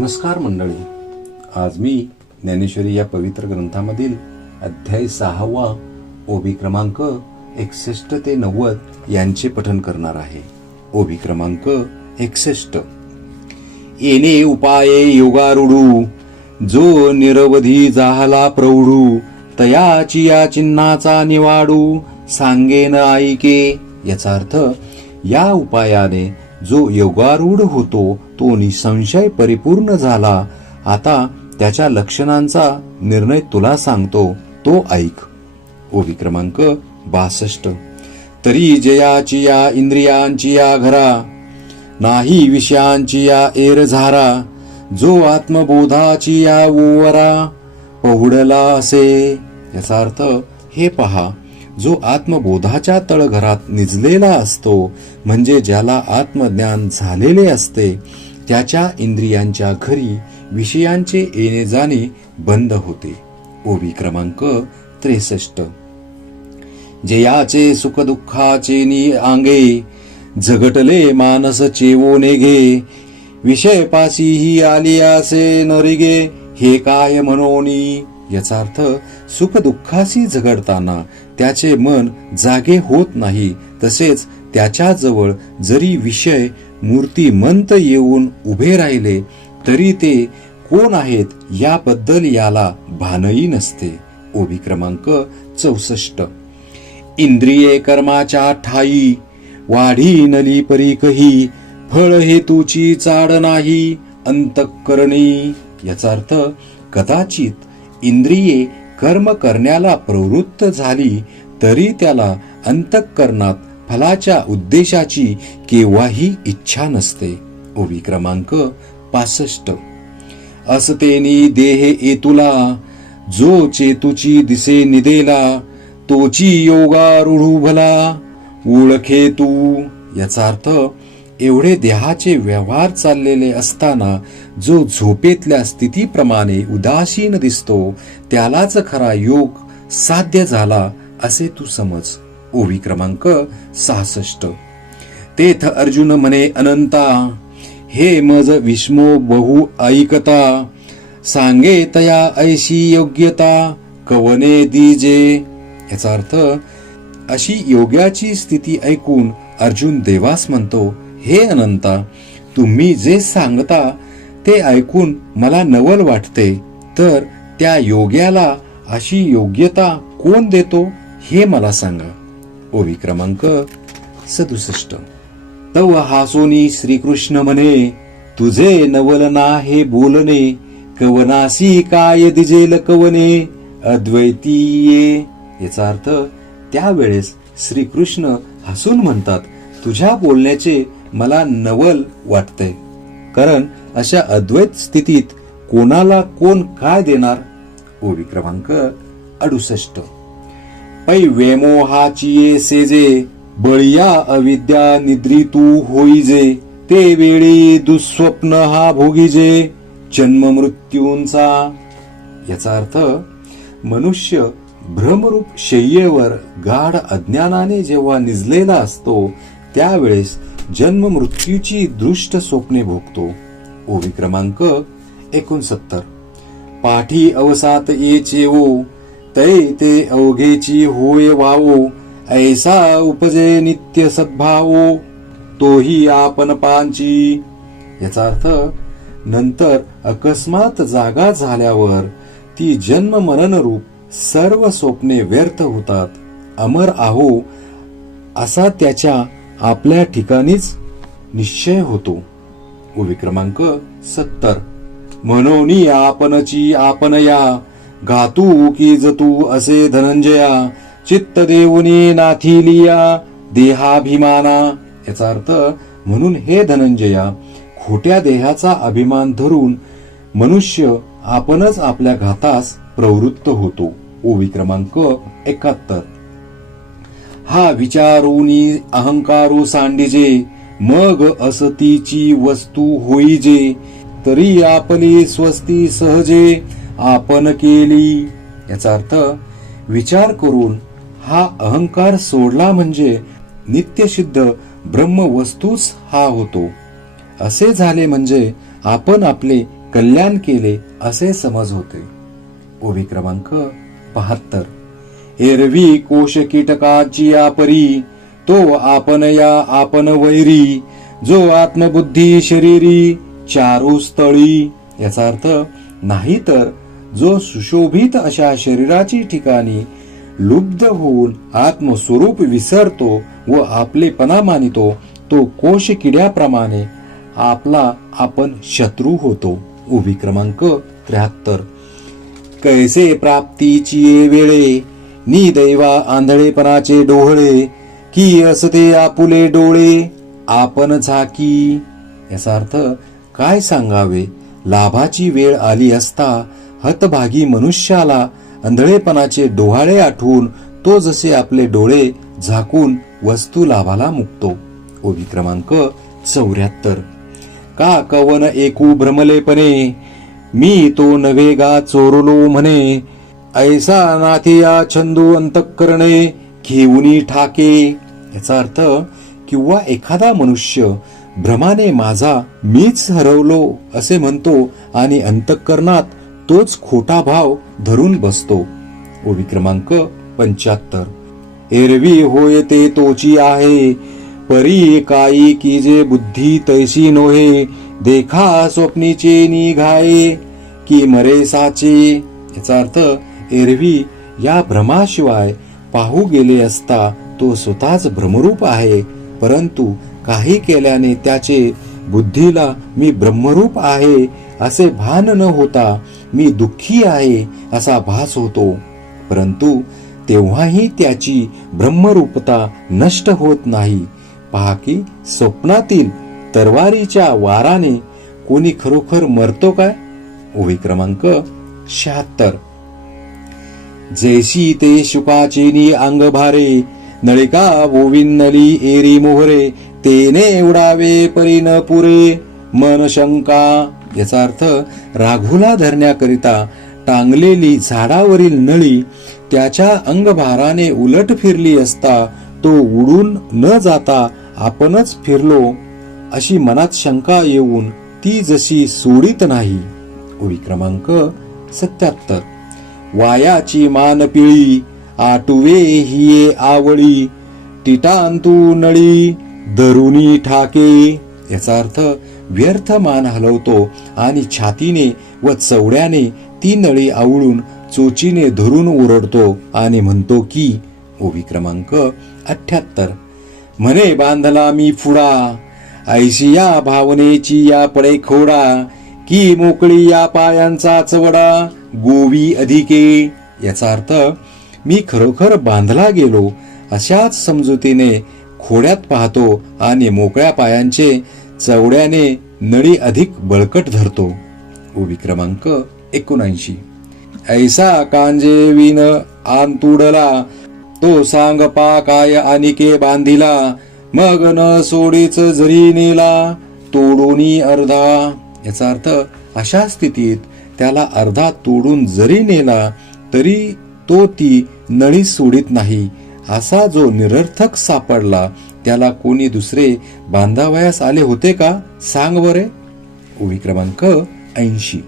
नमस्कार मंडळी. आज मी ज्ञानेश्वरी या पवित्र ग्रंथामधील अध्याय 6 ओबी क्रमांक 61 ते 90 यांचे पठन करणार आहे. ओबी क्रमांक 61. येणे उपाये योगारूढू, जो निरवधी जाहला प्रौढू, तयाची या चिन्हाचा निवाडू, सांगेन ऐके. याचा अर्थ, या उपायाने जो योगारूढ होतो तो निसंशय परिपूर्ण झाला. आता त्याच्या लक्षणांचा निर्णय तुला सांगतो, तो ऐक. ओवी क्रमांक 62. तरी जयाची या इंद्रियांची या घरा, नाही विषयांची या एरझारा, जो आत्मबोधाची या ओवरा, पहुडला असे. याचा अर्थ, हे पहा, जो आत्मबोधाच्या तळघरात निजलेला असतो, म्हणजे ज्याला आत्मज्ञान झालेले असते, त्याच्या इंद्रियांच्या घरी विषयांचे येणे जाणे बंद होते. ओवी क्रमांक 63. जयाचे सुख दुःखाचे नि आंगे, झगटले मानस चेवोने घे, विषय पासीही आली असे नरिगे, हे काय म्हणोनी. याचा अर्थ, सुख दुःखाशी झगडताना त्याचे मन जागे होत नाही. तसेच त्याच्याजवळ जरी विषय मूर्तिमंत येऊन उभे राहिले तरी ते कोण आहेत याबद्दल याला भानही नसते. ओवी क्रमांक 64. इंद्रिये कर्माच्या ठाई, वाढी नली परी कही, फळ हेतूची चाड नाही अंतःकरणी. याचा अर्थ, कदाचित इंद्रिये कर्म करण्याला प्रवृत्त झाली तरी त्याला अंतःकरणात फलाच्या उद्देशाची केव्हाही इच्छा नसते. ओवी क्रमांक 65. असतेनी देह येतुला, जो चेतुची दिसे निदेला, तोची योगारूढू भला ओळखे तू. याचा अर्थ, एवढे देहाचे व्यवहार चाललेले असताना जो झोपेतल्या स्थितीप्रमाणे उदासीन दिसतो, त्यालाच खरा योग साध्य झाला असे तू समज. ओवी क्रमांक 66. तेथ अर्जुन म्हणे अनंता, हे मज विष्मो बहु ऐकता, सांगे तया ऐशी योग्यता, कवने दीजे. याचा अर्थ, अशी योग्याची स्थिती ऐकून अर्जुन देवास म्हणतो, हे अनंता, तुम्ही जे सांगता ते ऐकून मला नवल वाटते, तर त्या योग्याला अशी योग्यता कोण देतो हे मला सांगा. ओवी क्रमांक 67. तव हासोनी श्रीकृष्ण म्हणे, तुझे नवल ना हे बोलणे, कवनासी काय दिजेल कवने अद्वैतीये. याचा अर्थ, त्यावेळेस श्रीकृष्ण हसून म्हणतात, तुझ्या बोलण्याचे मला नवल वाटते, कारण अशा अद्वैत स्थितीत कोणाला कोण काय देणार. ओवी क्रमांक 68. पै वेमोहाची सेजे, बळिया अविद्या निद्रितू होईजे, ते वेळी दुःस्वप्न हा भोगीजे जन्म मृत्यूंचा. याचा अर्थ, मनुष्य भ्रमरूप शय्येवर गाढ अज्ञानाने जेव्हा निजलेला असतो, त्यावेळेस जन्म मृत्यूची दृष्ट स्वप्ने भोगतो. ओवी क्रमांक 69. पाठी अवसात येचेवो, तै ते अवघेची होय वावो, ऐसा उपजे नित्य सद्भावो, तोही आपण पांची. याचा अर्थ, नंतर अकस्मात जागा झाल्यावर ती जन्म मरण रूप सर्व स्वप्ने व्यर्थ होतात. अमर आहो असा त्याच्या आपल्या ठिकाणीच निश्चय होतो. ओवी क्रमांक 70. म्हणून आपणची आपण या, घातू की जतू असे धनंजया, चित्त देऊनी नाथिलिया देहाभिमाना. याचा अर्थ, म्हणून हे धनंजया, खोट्या देहाचा अभिमान धरून मनुष्य आपणच आपल्या घातास प्रवृत्त होतो. ओवी क्रमांक 71. हा विचारूनी अहंकारू सांडिजे, मग असतीची वस्तू होईजे, तरी आपली स्वस्ती सहजे आपण केली. याचा अर्थ, विचार करून हा अहंकार सोडला म्हणजे नित्यसिद्ध ब्रह्म वस्तूच हा होतो. असे झाले म्हणजे आपण आपले कल्याण केले असे समज होते. ओवी क्रमांक 72. एरवी कोश कीटकाची या परी, तो आपण या आपण वैरी, जो आत्मबुद्धी शरीरी चारू स्थळी. याचा अर्थ, नाही तर जो सुशोभित अशा शरीराची ठिकाणी लुब्ध होऊन आत्मस्वरूप विसरतो व आपलेपणा मानितो, तो कोश किड्याप्रमाणे आपला आपण शत्रू होतो. उभी क्रमांक 73. कैसे प्राप्तीची वेळे, नि दैवा आंधळेपणाचे डोहळे, की असते आपुले डोळे आपण झाकी. याचा अर्थ, काय सांगावे, लाभाची वेळ आली असता हतभागी मनुष्याला आंधळेपणाचे डोहाळे आठवून तो जसे आपले डोळे झाकून वस्तू लाभाला मुकतो. ओवी क्रमांक 74. का कवन एकू भ्रमलेपणे, मी तो नव्हे गा चोरलो म्हणे, ऐसा नाथिया छंदू अंतःकरणे घेऊनी ठाके. याचा अर्थ, किंवा एखादा मनुष्य भ्रमाने माझा मीच हरवलो असे म्हणतो आणि अंतःकरणात तोच खोटा भाव धरून बसतो. ओवी क्रमांक 75. एरवी होय ते तोची आहे, परी काई की जे बुद्धी तैसी नोहे, देखा स्वप्नीचे निघाये की मरे साचे. याचा अर्थ, एरवी या भ्रमाशिवाय पाहू गेले असता तो स्वतःच भ्रमरूप आहे, परंतु काही केल्याने त्याचे बुद्धीला मी ब्रह्मरूप आहे असे भान न होता मी दुःखी आहे असा भास होतो. परंतु तेव्हाही त्याची ब्रह्मरूपता नष्ट होत नाही. पहा की स्वप्नातील तरवारीच्या वाराने कोणी खरोखर मरतो काय. ओवी क्रमांक 76. जैसी ते शुकाचे नी अंग भारे, नळिका ओविन्नली एरी मोहरे, तेने उडावे परी न पुरे मन शंका. याचा अर्थ, राघुला धरण्याकरिता टांगलेली झाडावरील नळी त्याच्या अंगभाराने उलट फिरली असता तो उडून न जाता आपणच फिरलो अशी मनात शंका येऊन ती जशी सोडित नाही. ओवी क्रमांक 77. वायाची मान पिळी, आटुवे हिये आवळी, टिटांतू नळी धरुनी ठाके. याचा अर्थ, व्यर्थ मान हलवतो आणि छातीने व चवड्याने ती नळी आवळून चोचीने धरून ओरडतो आणि म्हणतो की. ओवी क्रमांक 78. म्हणे बांधला मी फुडा, ऐशी या भावनेची या पडे खोडा, की मोकळी या पायांचा चवडा गोवी अधिके. याचा अर्थ, मी खरोखर बांधला गेलो अशाच समजुतीने खोड्यात पाहतो आणि मोकळ्या पायांचे चवड्याने नळी अधिक बळकट धरतो. ओवी क्रमांक 79. ऐसा कांजे विन आंतुडला, तो सांग पा काय अनिके बांधिला, मग न सोडीच जरी नेला तोडूनी अर्धा. याचा अर्थ, अशा स्थितीत त्याला अर्धा तोडून जरी नेला तरी तो ती नळी सोडित नाही. असा जो निरर्थक सापडला त्याला कोणी दुसरे बांधावयास आले होते का, सांग बरे. ओवी क्रमांक 80.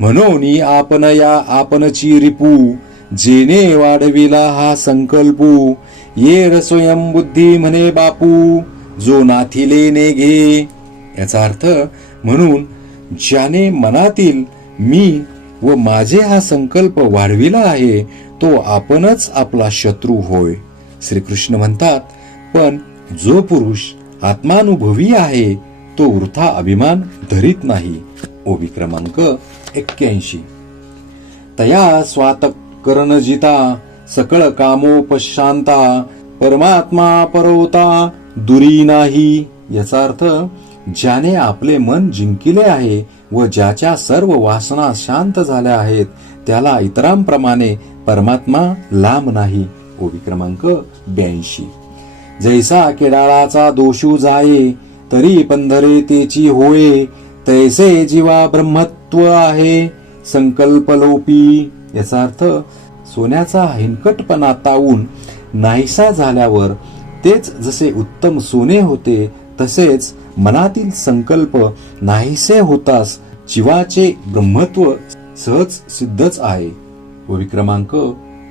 म्हणून आपण या आपणची रिपू, जेने वाढविला हा संकल्पू, ये स्वयं बुद्धी म्हणे बापू, जो नाथिले ने घे. याचा अर्थ, म्हणून ज्याने मनातील मी व माझे हा संकल्प वाढविला आहे तो आपणच आपला शत्रू होय. श्रीकृष्ण म्हणतात, पण जो पुरुष आत्मानुभवी आहे तो वृथा अभिमान धरीत नाही. ओवी क्रमांक 81. तया स्वात करण जिता, सकळ कामोपशांता, परमात्मा परवता दुरी नाही. याचा अर्थ, ज्याने आपले मन जिंकिले आहे व ज्याच्या सर्व वासना शांत झाल्या आहेत त्याला इतरांप्रमाणे परमात्मा लांब नाही. ओवी क्रमांक 82. जैसा केडाळाचा दोषू जाये, तरी पंधरे तेची होये, तैसे जीवा ब्रह्मत्व आहे संकल्पलोपी. याचा अर्थ, सोन्याचा हिनकटपणा तावून नाहीसा झाल्यावर तेच जसे उत्तम सोने होते तसेच मनातील संकल्प नाहीसे होतास जीवाचे ब्रह्मत्व सहज सिद्धच आहे. ओवी क्रमांक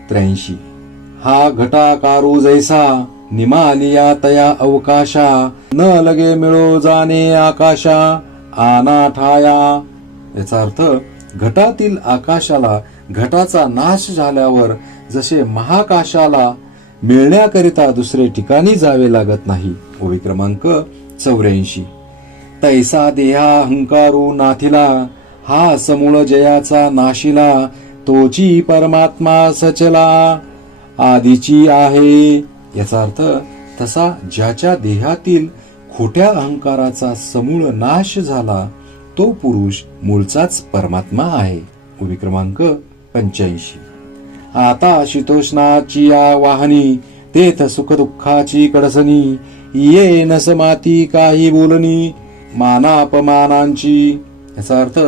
83. हा घटाकारो जैसा निमालिया तया अवकाशा न लगे मिळो जाणे आकाशा आना ठाया. याचा अर्थ घटातील आकाशाला घटाचा नाश झाल्यावर जसे महाकाशाला मिळण्याकरिता दुसरे ठिकाणी जावे लागत नाही. ओवी क्रमांक 84. तैसा देहा अहंकारू नाथिला हा समूळ जयाचा नाशिला तोची परमात्मा सचला आदीची आहे. याचा अर्थ तसा ज्याच्या देहातील खोट्या अहंकाराचा समूळ नाश झाला तो पुरुष मूळचाच परमात्मा आहे. ओवी क्रमांक 85. आता शीतोष्णाची या वाहनी तेथ सुख दुःखाची कडसनी ये न समाती काही बोलणी मानापमानांची. याचा अर्थ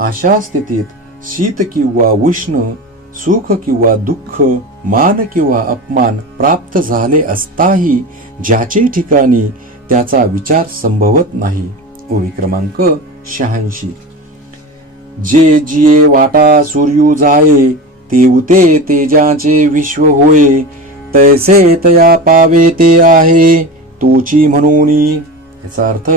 अशा स्थितीत शीत किंवा उष्ण, सुख किंवा दुःख, मान किंवा अपमान प्राप्त झाले असताही ज्याचे ठिकाणी त्याचा विचार संभवत नाही. ओवी क्रमांक 86. जे जिये वाटा सूर्यू जाये तेवते तेजाचे विश्व होय तैसे तया पावे ते आहे तोची म्हणूनी. याचा अर्थ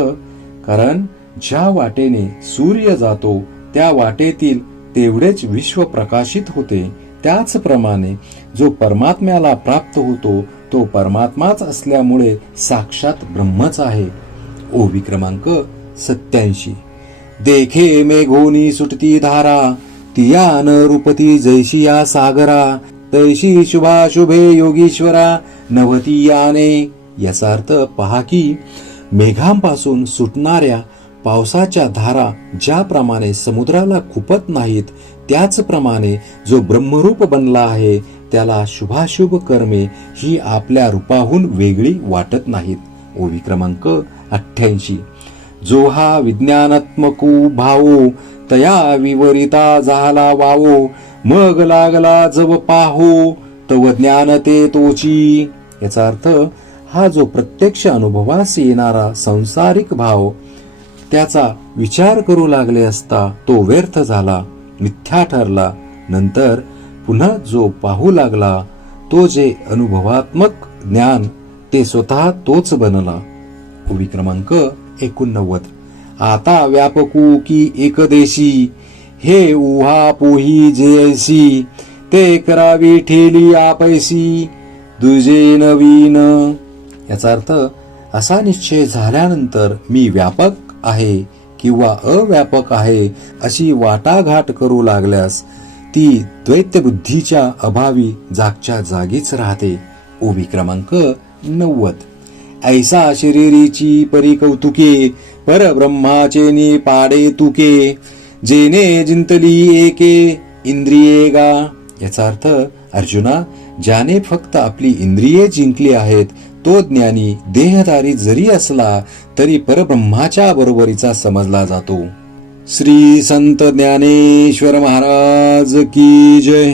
कारण ज्या वाटेने सूर्य जातो त्या वाटेतील तेवढेच विश्व प्रकाशित होते त्याचप्रमाणे जो परमात्म्याला प्राप्त होतो तो परमात्माच असल्यामुळे साक्षात ब्रह्मच आहे. ओवी क्रमांक 87. देखे मेघोनी सुटती धारा तियान रूपती जैशी या सागरा तैशी शुभाशुभे योगीश्वरा नवती याने. याचा अर्थ पहा की मेघांपासून सुटणाऱ्या पावसाच्या धारा ज्याप्रमाणे समुद्राला खुपत नाहीत त्याचप्रमाणे जो ब्रह्मरूप बनला आहे त्याला शुभाशुभ कर्मे ही आपल्या रूपाहून वेगळी वाटत नाहीत. ओवी क्रमांक 88. जो हा विज्ञानात्मको भावो तया विवरिता झाला वावो मग लागला जव पाहो तव ज्ञान ते तोची. याचा अर्थ हा जो प्रत्यक्ष अनुभवास येणारा संसारिक भाव त्याचा विचार करू लागले असता तो व्यर्थ झाला, मिथ्या ठरला. नंतर पुन्हा जो पाहू लागला तो जे अनुभवात्मक ज्ञान ते स्वतः तोच बनला. ओवी क्रमांक 89. आता व्यापकू की एकदेशी हे उहा पोही जेसी ते करावी ठेली आपैसी दुजे नवीन. याचा अर्थ असा निश्चय झाल्यानंतर मी व्यापक आहे किंवा अव्यापक आहे अशी वाटाघाट करू लागल्यास ती द्वैत बुद्धीच्या अभावी जागच्या जागीच राहते. ओवी क्रमांक 90. ऐसा शरीरीची परी कौतुके परब्रह्माचे नि पाडे तुके जेने जिंतली एके इंद्रिये गा. याचा अर्थ अर्जुना ज्याने फक्त आपली इंद्रिये जिंकली आहेत तो ज्ञानी देहधारी जरी असला तरी परब्रह्माच्या बरोबरीचा समजला जातो. श्री संत ज्ञानेश्वर महाराज की जय.